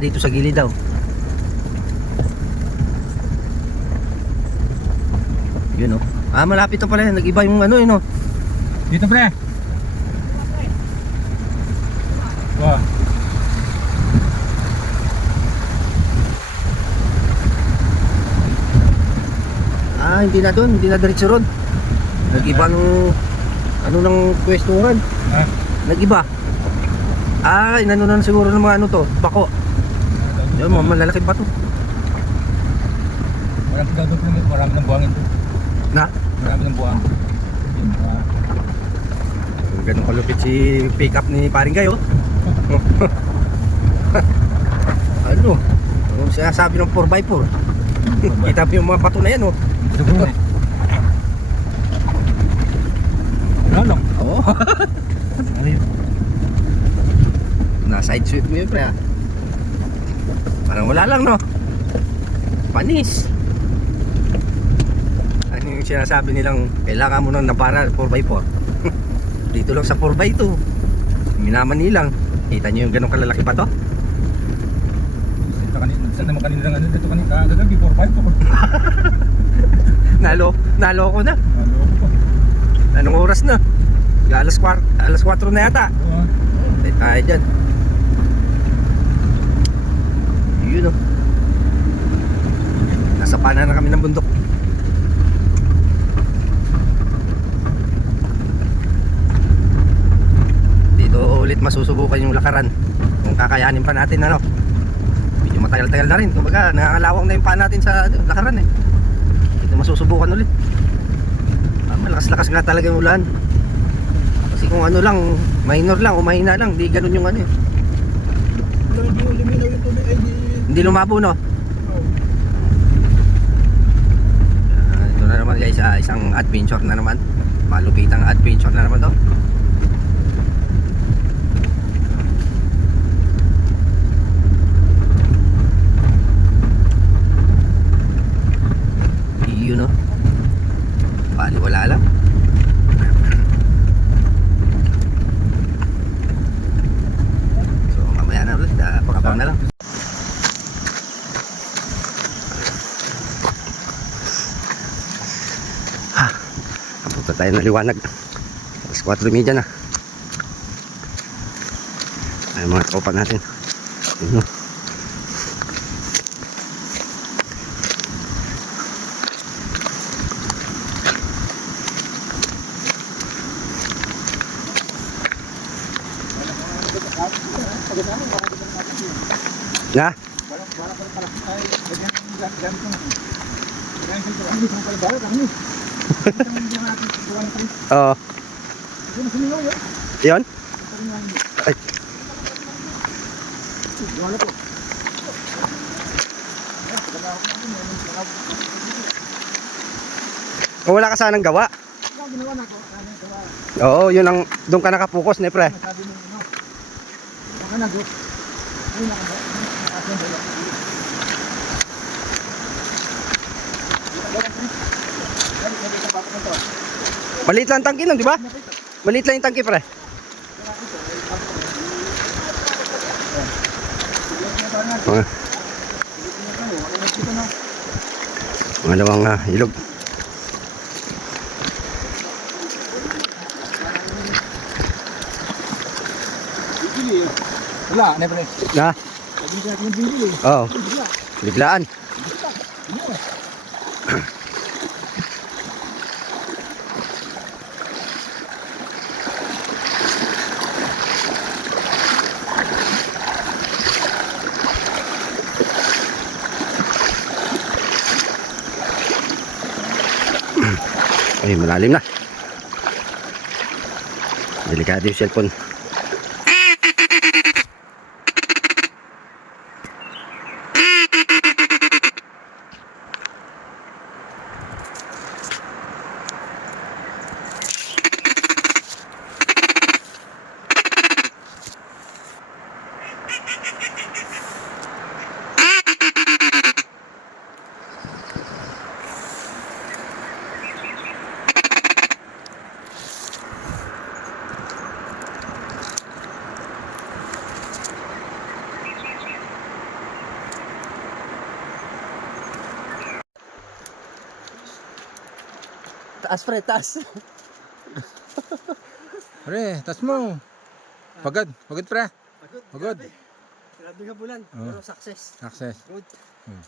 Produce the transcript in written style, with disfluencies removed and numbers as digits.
Dito sa gilid daw. Yun oh. Malapit na pala. Nag-iba yung ano yun oh. Dito pre. Wah. Hindi na doon. Hindi na diretso ron. Nag-iba ng ano ng pwestuhan. Nag-iba. Inano na siguro ng mga ano to. Bako. Yun, malalaki ba to? Marami ng buhangin to. Na? Marami ng buhangin. Ganun kalupit si pick up ni paring kayo. Ano? Ano sinasabi ng 4x4? Kita mo yung mga pato na yan oh. Ano? Oo. Na-side sweep mo yun pre ha. Parang wala lang no. Panis. Ano yung sinasabi nilang kailangan mo nang napara 4x4. Dito lang sa 4x2 minaman nilang. Kita nyo yung ganong kalalaki pa to? Saan naman kanina lang ano dito kanina kagabi 4-5 Nalo ko na. Ano ko pa? Anong oras na? Alas 4 na yata. Tayo dyan. Yun o. Nasa pana na kami ng bundok. Dito ulit masusubukan yung lakaran. Kung kakayanin pa natin ano. Medyo matagal-tagal na rin. Kumbaga nangangalawang na yung pana natin sa lakaran eh. Dito masusubukan ulit. Malakas-lakas nga talaga yung ulan. Kasi kung ano lang, minor lang o mahina lang, di ganun yung ano eh. Hindi lumabo no? Ito na naman guys, isang adventure na naman. Malupitang adventure na naman to. Yun no? Wala lang. So mamaya na ulit, pakapam na lang. Punta tayo na liwanag. Alas 4:30 na. Ay mga tropa natin. Na? Oo. Yun? Ay. Kung wala ka sanang gawa. Oo, yun ang doon ka nakapokus ne pre. Maliit lang tangki nun, di ba? Maliit lang yung tangki pre. Mga dalawang ilog. Wala, never. Na? Oo. Biglaan. Ay, malalim na. Delikado yung cellphone. Taas pre, taas. Pre, tas mo. Pagod, pagod pre. Pagod. Pagod. Grabe ka bulan. Oo. Pero success. Success. Good. Hmm.